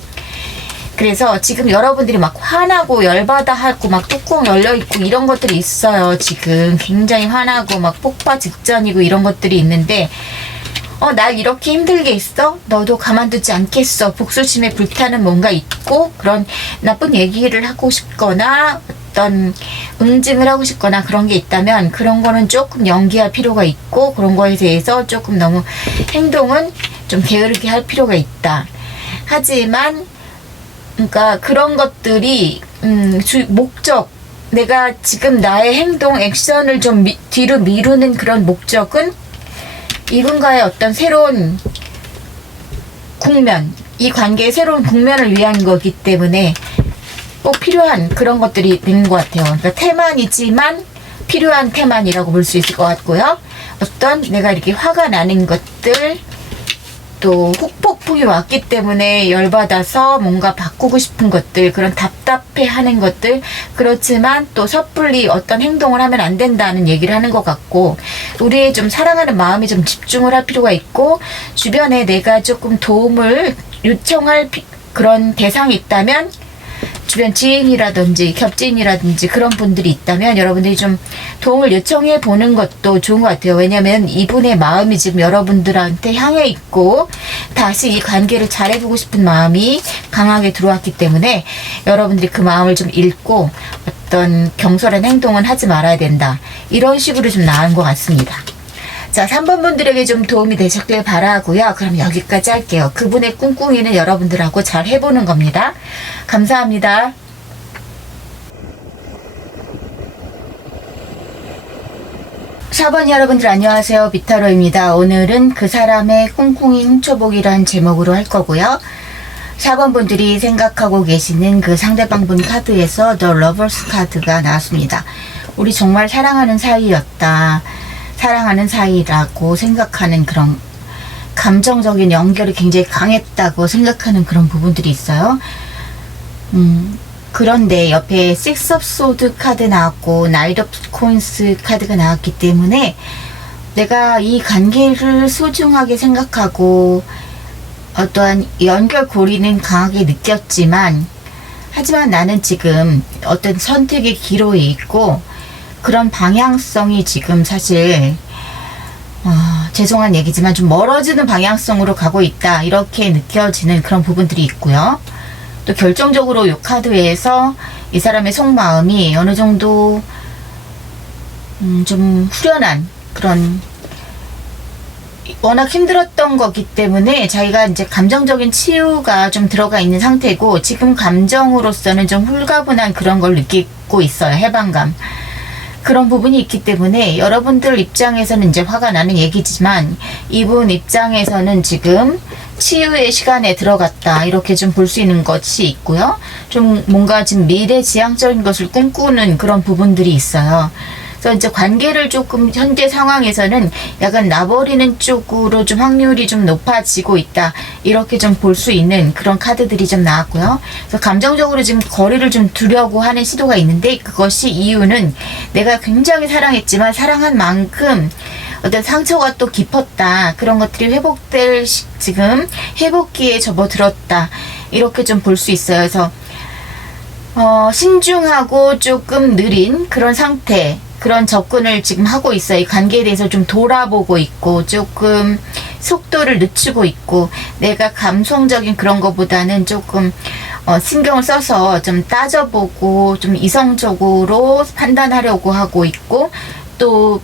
그래서 지금 여러분들이 막 화나고 열받아 하고 막 뚜껑 열려있고 이런 것들이 있어요. 지금 굉장히 화나고 막 폭파 직전이고 이런 것들이 있는데, 나 이렇게 힘들게 있어? 너도 가만두지 않겠어? 복수심에 불타는 뭔가 있고, 그런 나쁜 얘기를 하고 싶거나 어떤 응징을 하고 싶거나 그런 게 있다면, 그런 거는 조금 연기할 필요가 있고, 그런 거에 대해서 조금 너무 행동은 좀 게으르게 할 필요가 있다. 하지만 그러니까 그런 것들이 목적, 내가 지금 나의 행동, 액션을 좀 뒤로 미루는 그런 목적은 이분과의 어떤 새로운 국면, 이 관계의 새로운 국면을 위한 거기 때문에 꼭 필요한 그런 것들이 있는 것 같아요. 그러니까 태만이지만 필요한 태만이라고 볼 수 있을 것 같고요. 어떤 내가 이렇게 화가 나는 것들, 또 후폭풍이 왔기 때문에 열받아서 뭔가 바꾸고 싶은 것들, 그런 답답해하는 것들, 그렇지만 또 섣불리 어떤 행동을 하면 안 된다는 얘기를 하는 것 같고, 우리의 좀 사랑하는 마음이 좀 집중을 할 필요가 있고, 주변에 내가 조금 도움을 요청할 그런 대상이 있다면, 주변 지인이라든지 겹지인이라든지 그런 분들이 있다면 여러분들이 좀 도움을 요청해 보는 것도 좋은 것 같아요. 왜냐면 이분의 마음이 지금 여러분들한테 향해 있고 다시 이 관계를 잘해보고 싶은 마음이 강하게 들어왔기 때문에 여러분들이 그 마음을 좀 읽고 어떤 경솔한 행동은 하지 말아야 된다. 이런 식으로 좀 나온 것 같습니다. 자, 3번 분들에게 좀 도움이 되셨길 바라고요. 그럼 여기까지 할게요. 그분의 꿍꿍이는 여러분들하고 잘 해보는 겁니다. 감사합니다. 4번 여러분들 안녕하세요. 비타로입니다. 오늘은 그 사람의 꿍꿍이 훔쳐보기란 제목으로 할 거고요. 4번 분들이 생각하고 계시는 그 상대방 분 카드에서 The Lovers 카드가 나왔습니다. 우리 정말 사랑하는 사이였다. 사랑하는 사이라고 생각하는 그런 감정적인 연결이 굉장히 강했다고 생각하는 그런 부분들이 있어요. 그런데 옆에 Six of Swords 카드 나왔고 Knight of Coins 카드가 나왔기 때문에 내가 이 관계를 소중하게 생각하고 어떠한 연결고리는 강하게 느꼈지만 하지만 나는 지금 어떤 선택의 기로에 있고 그런 방향성이 지금 사실 죄송한 얘기지만 좀 멀어지는 방향성으로 가고 있다 이렇게 느껴지는 그런 부분들이 있고요. 또 결정적으로 이 카드에서 이 사람의 속마음이 어느 정도 좀 후련한 그런 워낙 힘들었던 거기 때문에 자기가 이제 감정적인 치유가 좀 들어가 있는 상태고 지금 감정으로서는 좀 홀가분한 그런 걸 느끼고 있어요. 해방감. 그런 부분이 있기 때문에 여러분들 입장에서는 이제 화가 나는 얘기지만 이분 입장에서는 지금 치유의 시간에 들어갔다 이렇게 좀 볼 수 있는 것이 있고요. 좀 뭔가 지금 미래지향적인 것을 꿈꾸는 그런 부분들이 있어요. 그래서 이제 관계를 조금 현재 상황에서는 약간 놔버리는 쪽으로 좀 확률이 좀 높아지고 있다 이렇게 좀 볼 수 있는 그런 카드들이 좀 나왔고요. 그래서 감정적으로 지금 거리를 좀 두려고 하는 시도가 있는데 그것이 이유는 내가 굉장히 사랑했지만 사랑한 만큼 어떤 상처가 또 깊었다. 그런 것들이 회복될 지금 회복기에 접어들었다. 이렇게 좀 볼 수 있어요. 그래서 신중하고 조금 느린 그런 상태 그런 접근을 지금 하고 있어요. 이 관계에 대해서 좀 돌아보고 있고 조금 속도를 늦추고 있고 내가 감성적인 그런 것보다는 조금 신경을 써서 좀 따져보고 좀 이성적으로 판단하려고 하고 있고 또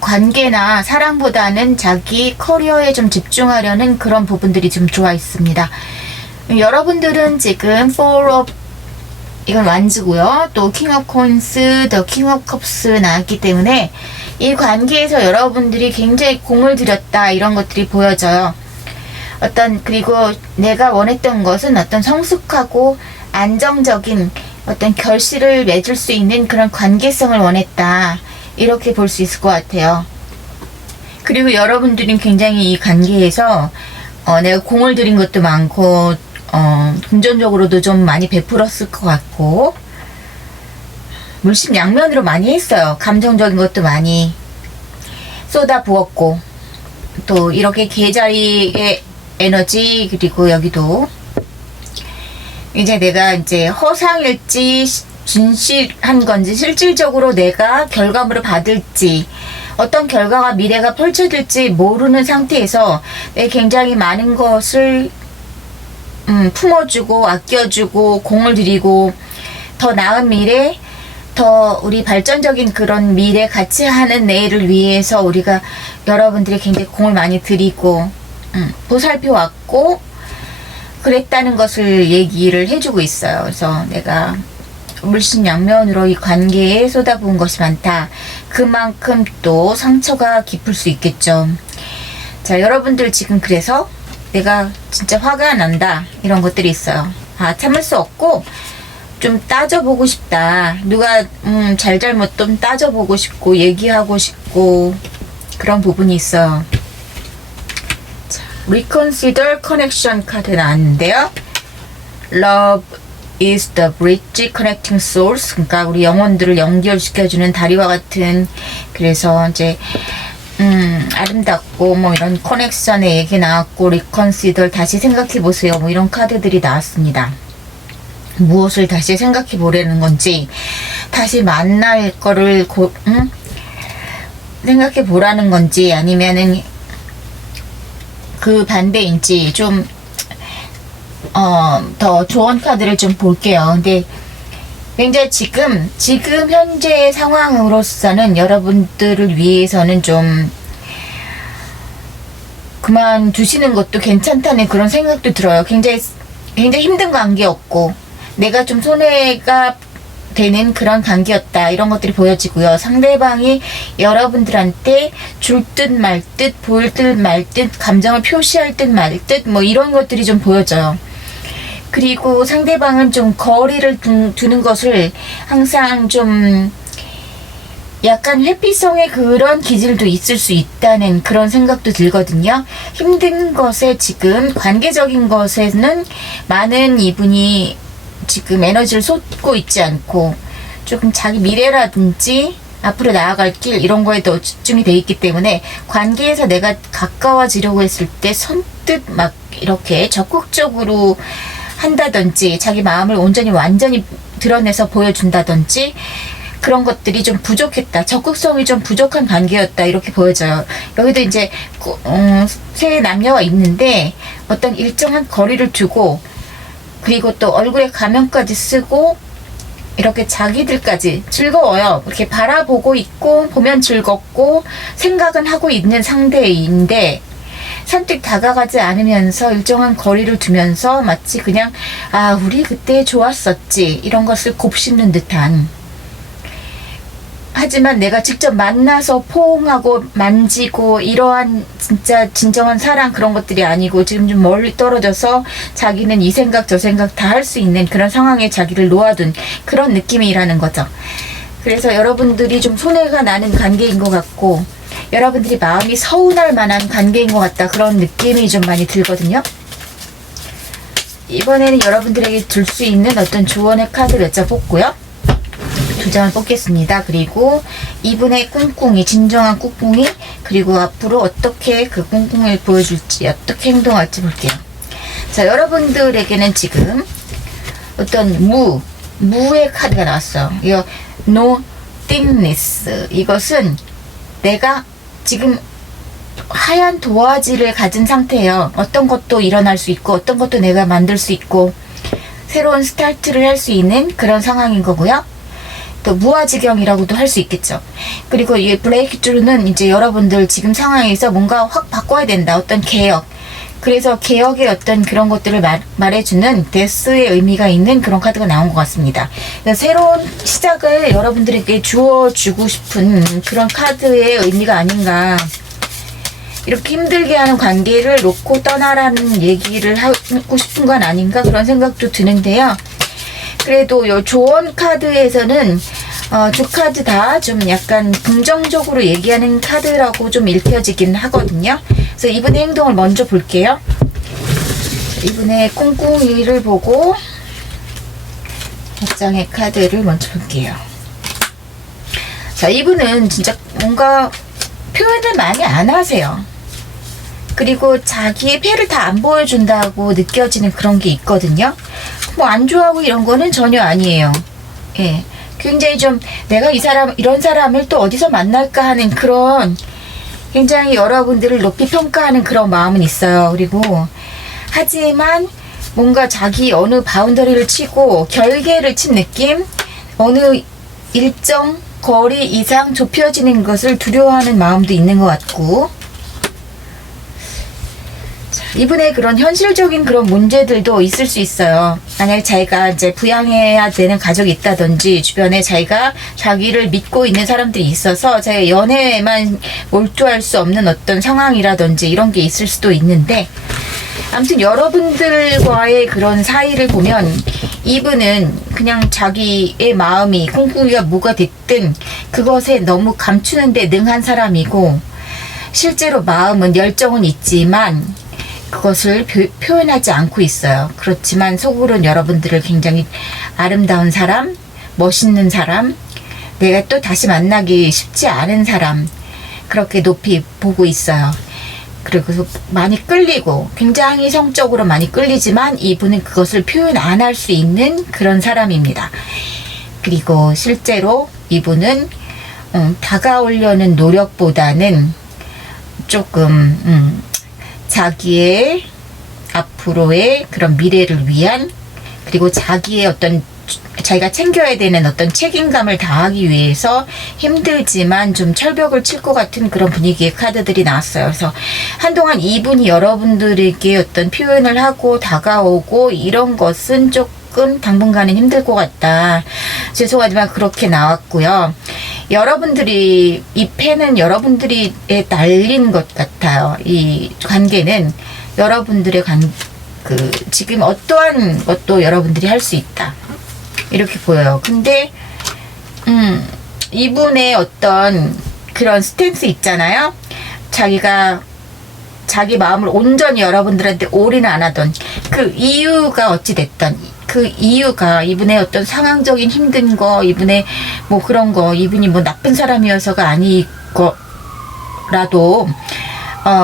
관계나 사랑보다는 자기 커리어에 좀 집중하려는 그런 부분들이 좀 들어와 있습니다. 여러분들은 지금 Four of 이건 완즈고요. 또 킹 오브 코인스, 더 킹 오브 컵스 나왔기 때문에 이 관계에서 여러분들이 굉장히 공을 들였다 이런 것들이 보여져요. 그리고 내가 원했던 것은 어떤 성숙하고 안정적인 어떤 결실을 맺을 수 있는 그런 관계성을 원했다 이렇게 볼 수 있을 것 같아요. 그리고 여러분들은 굉장히 이 관계에서 내가 공을 들인 것도 많고 금전적으로도 좀 많이 베풀었을 것 같고 물심양면으로 많이 했어요. 감정적인 것도 많이 쏟아 부었고 또 이렇게 계좌리의 에너지 그리고 여기도 이제 내가 이제 허상일지 진실한 건지 실질적으로 내가 결과물을 받을지 어떤 결과가 미래가 펼쳐질지 모르는 상태에서 내가 굉장히 많은 것을 품어주고 아껴주고 공을 들이고 더 나은 미래 더 우리 발전적인 그런 미래 같이 하는 내일을 위해서 우리가 여러분들이 굉장히 공을 많이 들이고 보살펴왔고 그랬다는 것을 얘기를 해주고 있어요. 그래서 내가 물심양면으로 이 관계에 쏟아부은 것이 많다. 그만큼 또 상처가 깊을 수 있겠죠. 자, 여러분들 지금 그래서 내가 진짜 화가 난다 이런 것들이 있어요. 참을 수 없고 좀 따져보고 싶다. 누가 잘잘못 좀 따져보고 싶고 얘기하고 싶고 그런 부분이 있어요. 자, Reconsider Connection 카드 나왔는데요. Love is the bridge connecting souls. 그러니까 우리 영혼들을 연결시켜주는 다리와 같은 그래서 이제 아름답고 뭐 이런 커넥션의 얘기 나왔고 리컨시더 다시 생각해 보세요 뭐 이런 카드들이 나왔습니다. 무엇을 다시 생각해 보려는 건지 다시 만날 거를 생각해 보라는 건지 아니면은 그 반대인지 좀 더 좋은 카드를 좀 볼게요. 근데 굉장히 지금 현재 상황으로서는 여러분들을 위해서는 좀 그만두시는 것도 괜찮다는 그런 생각도 들어요. 굉장히 힘든 관계였고, 내가 좀 손해가 되는 그런 관계였다. 이런 것들이 보여지고요. 상대방이 여러분들한테 줄 듯 말 듯, 보일 듯 말 듯, 감정을 표시할 듯 말 듯, 뭐 이런 것들이 좀 보여져요. 그리고 상대방은 좀 거리를 두는 것을 항상 좀 약간 회피성의 그런 기질도 있을 수 있다는 그런 생각도 들거든요. 힘든 것에 지금 관계적인 것에는 많은 이분이 지금 에너지를 쏟고 있지 않고 조금 자기 미래라든지 앞으로 나아갈 길 이런 거에 더 집중이 돼 있기 때문에 관계에서 내가 가까워지려고 했을 때 선뜻 막 이렇게 적극적으로 한다든지 자기 마음을 완전히 드러내서 보여준다든지 그런 것들이 좀 부족했다. 적극성이 좀 부족한 관계였다. 이렇게 보여져요. 여기도 이제 세 남녀가 있는데 어떤 일정한 거리를 두고 그리고 또 얼굴에 가면까지 쓰고 이렇게 자기들까지 즐거워요. 이렇게 바라보고 있고 보면 즐겁고 생각은 하고 있는 상대인데 선뜻 다가가지 않으면서 일정한 거리를 두면서 마치 그냥 우리 그때 좋았었지 이런 것을 곱씹는 듯한, 하지만 내가 직접 만나서 포옹하고 만지고 이러한 진짜 진정한 사랑 그런 것들이 아니고 지금 좀 멀리 떨어져서 자기는 이 생각 저 생각 다 할 수 있는 그런 상황에 자기를 놓아둔 그런 느낌이라는 거죠. 그래서 여러분들이 좀 손해가 나는 관계인 것 같고 여러분들이 마음이 서운할 만한 관계인 것 같다. 그런 느낌이 좀 많이 들거든요. 이번에는 여러분들에게 줄 수 있는 어떤 조언의 카드 몇 장 뽑고요. 2장을 뽑겠습니다. 그리고 이분의 꿍꿍이, 진정한 꿍꿍이, 그리고 앞으로 어떻게 그 꿍꿍이를 보여줄지, 어떻게 행동할지 볼게요. 자, 여러분들에게는 지금 어떤 무의 카드가 나왔어요. 이거 nothingness. 이것은 내가 지금 하얀 도화지를 가진 상태예요. 어떤 것도 일어날 수 있고 어떤 것도 내가 만들 수 있고 새로운 스타트를 할 수 있는 그런 상황인 거고요. 또 무아지경이라고도 할 수 있겠죠. 그리고 이 브레이크트루는 이제 여러분들 지금 상황에서 뭔가 확 바꿔야 된다. 어떤 개혁. 그래서 개혁의 어떤 그런 것들을 말해주는 데스의 의미가 있는 그런 카드가 나온 것 같습니다. 새로운 시작을 여러분들에게 주어주고 싶은 그런 카드의 의미가 아닌가. 이렇게 힘들게 하는 관계를 놓고 떠나라는 얘기를 하고 싶은 건 아닌가 그런 생각도 드는데요. 그래도 요 조언 카드에서는 두 카드 다 좀 약간 긍정적으로 얘기하는 카드라고 좀 읽혀지긴 하거든요. 그래서 이분의 행동을 먼저 볼게요. 이분의 꿍꿍이를 보고 몇 장의 카드를 먼저 볼게요. 자, 이분은 진짜 뭔가 표현을 많이 안 하세요. 그리고 자기의 패를 다 안 보여준다고 느껴지는 그런 게 있거든요. 뭐 안 좋아하고 이런 거는 전혀 아니에요. 예. 굉장히 좀 내가 이런 사람을 또 어디서 만날까 하는 그런 굉장히 여러분들을 높이 평가하는 그런 마음은 있어요. 그리고 하지만 뭔가 자기 어느 바운더리를 치고 결계를 친 느낌, 어느 일정 거리 이상 좁혀지는 것을 두려워하는 마음도 있는 것 같고, 이분의 그런 현실적인 그런 문제들도 있을 수 있어요. 만약에 자기가 이제 부양해야 되는 가족이 있다든지 주변에 자기를 믿고 있는 사람들이 있어서 자기 연애에만 몰두할 수 없는 어떤 상황이라든지 이런 게 있을 수도 있는데, 아무튼 여러분들과의 그런 사이를 보면 이분은 그냥 자기의 마음이 콩콩이가 뭐가 됐든 그것에 너무 감추는데 능한 사람이고, 실제로 마음은 열정은 있지만 그것을 표현하지 않고 있어요. 그렇지만 속으로는 여러분들을 굉장히 아름다운 사람, 멋있는 사람, 내가 또 다시 만나기 쉽지 않은 사람, 그렇게 높이 보고 있어요. 그리고 많이 끌리고 굉장히 성적으로 많이 끌리지만 이분은 그것을 표현 안 할 수 있는 그런 사람입니다. 그리고 실제로 이분은 다가오려는 노력보다는 조금 자기의 앞으로의 그런 미래를 위한, 그리고 자기의 어떤 자기가 챙겨야 되는 어떤 책임감을 다하기 위해서 힘들지만 좀 철벽을 칠 것 같은 그런 분위기의 카드들이 나왔어요. 그래서 한동안 이분이 여러분들에게 어떤 표현을 하고 다가오고 이런 것은 조금 당분간은 힘들 것 같다. 죄송하지만 그렇게 나왔고요. 여러분들이 이 펜은 여러분들이 날린 것 같아요. 이 관계는 여러분들의 지금 어떠한 것도 여러분들이 할 수 있다. 이렇게 보여요. 근데 이분의 어떤 그런 스탠스 있잖아요. 자기가 자기 마음을 온전히 여러분들한테 올인 안 하던 그 이유가 어찌됐던 그 이유가 이분의 어떤 상황적인 힘든 거, 이분의 뭐 그런 거, 이분이 뭐 나쁜 사람이어서가 아니고라도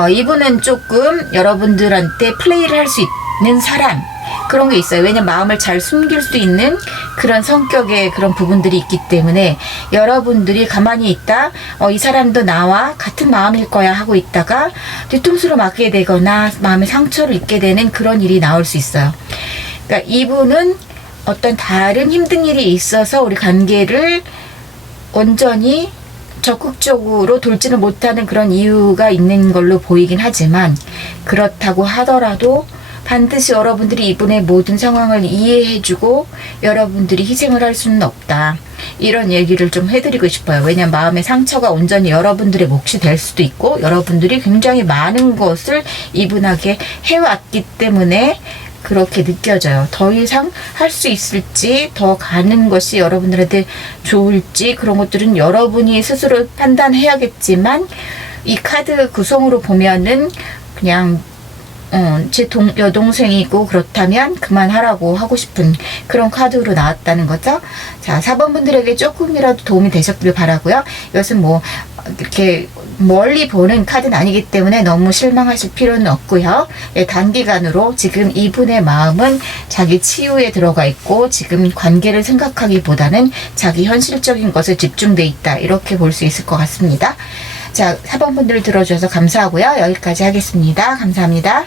이분은 조금 여러분들한테 플레이를 할 수 있는 사람, 그런 게 있어요. 왜냐면 마음을 잘 숨길 수 있는 그런 성격의 그런 부분들이 있기 때문에 여러분들이 가만히 있다 이 사람도 나와 같은 마음일 거야 하고 있다가 뒤통수로 맞게 되거나 마음에 상처를 입게 되는 그런 일이 나올 수 있어요. 그러니까 이분은 어떤 다른 힘든 일이 있어서 우리 관계를 온전히 적극적으로 돌지는 못하는 그런 이유가 있는 걸로 보이긴 하지만, 그렇다고 하더라도 반드시 여러분들이 이분의 모든 상황을 이해해주고 여러분들이 희생을 할 수는 없다. 이런 얘기를 좀 해드리고 싶어요. 왜냐면 마음의 상처가 온전히 여러분들의 몫이 될 수도 있고, 여러분들이 굉장히 많은 것을 이분에게 해왔기 때문에 그렇게 느껴져요. 더 이상 할 수 있을지, 더 가는 것이 여러분들한테 좋을지, 그런 것들은 여러분이 스스로 판단해야겠지만, 이 카드 구성으로 보면은 그냥 제 여동생이고 그렇다면 그만하라고 하고 싶은 그런 카드로 나왔다는 거죠. 자, 4번 분들에게 조금이라도 도움이 되셨길 바라고요. 이것은 뭐 이렇게 멀리 보는 카드는 아니기 때문에 너무 실망하실 필요는 없고요. 네, 단기간으로 지금 이분의 마음은 자기 치유에 들어가 있고 지금 관계를 생각하기보다는 자기 현실적인 것에 집중돼 있다. 이렇게 볼 수 있을 것 같습니다. 자, 4번 분들 들어주셔서 감사하고요. 여기까지 하겠습니다. 감사합니다.